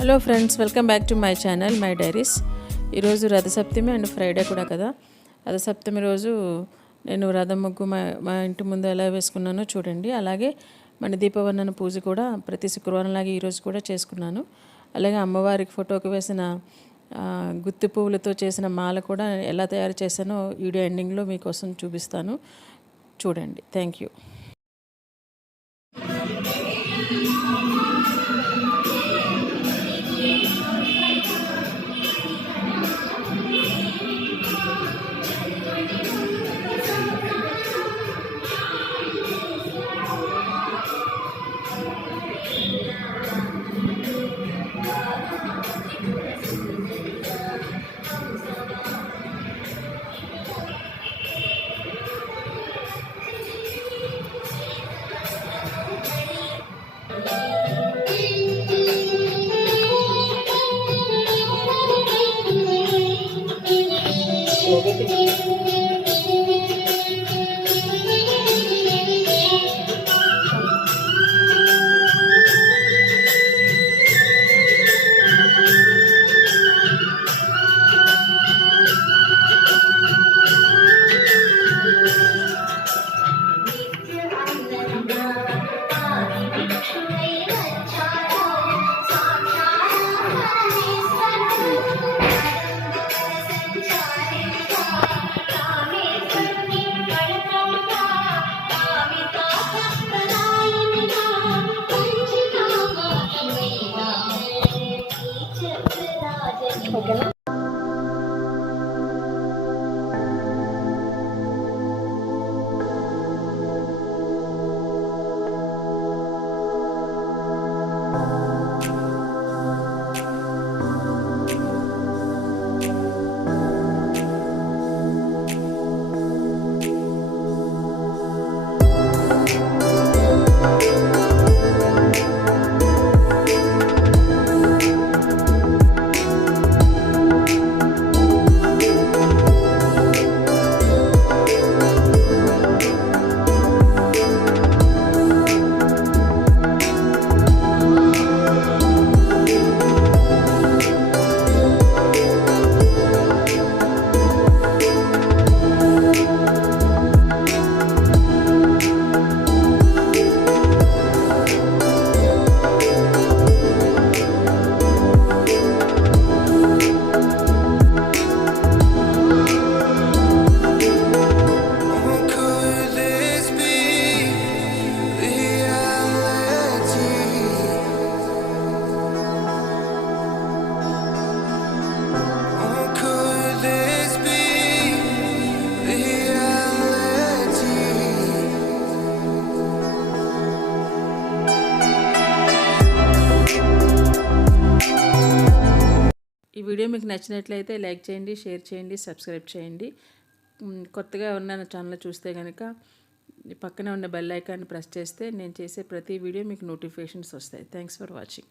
Hello friends, welcome back to my channel my diaries. ఈరోజు Rathasaptami and Friday కూడా కదా. రథసప్తమి రోజు నేను రథం ముగ్గు మా ఇంటి ముందు ఎలా వేసుకున్నానో చూడండి. అలాగే మన దీపవర్ణన పూజ కూడా ప్రతి శుక్రవారం లాగా ఈరోజు కూడా చేసుకున్నాను. అలాగే అమ్మవారికి ఫోటోకి వేసిన గుత్తి పువ్వులతో చేసిన మాల కూడా ఎలా తయారు చేశానో వీడియో ఎండింగ్లో మీకోసం చూపిస్తాను, చూడండి. Thank you. ఓకేనా? ఈ వీడియో మీకు నచ్చినట్లయితే లైక్ చేయండి, షేర్ చేయండి, సబ్స్క్రైబ్ చేయండి. కొత్తగా ఉన్న ఛానల్ చూస్తే కనుక పక్కనే ఉన్న బెల్ ఐకాన్ని ప్రెస్ చేస్తే నేను చేసే ప్రతి వీడియో మీకు నోటిఫికేషన్స్ వస్తాయి. Thanks for watching.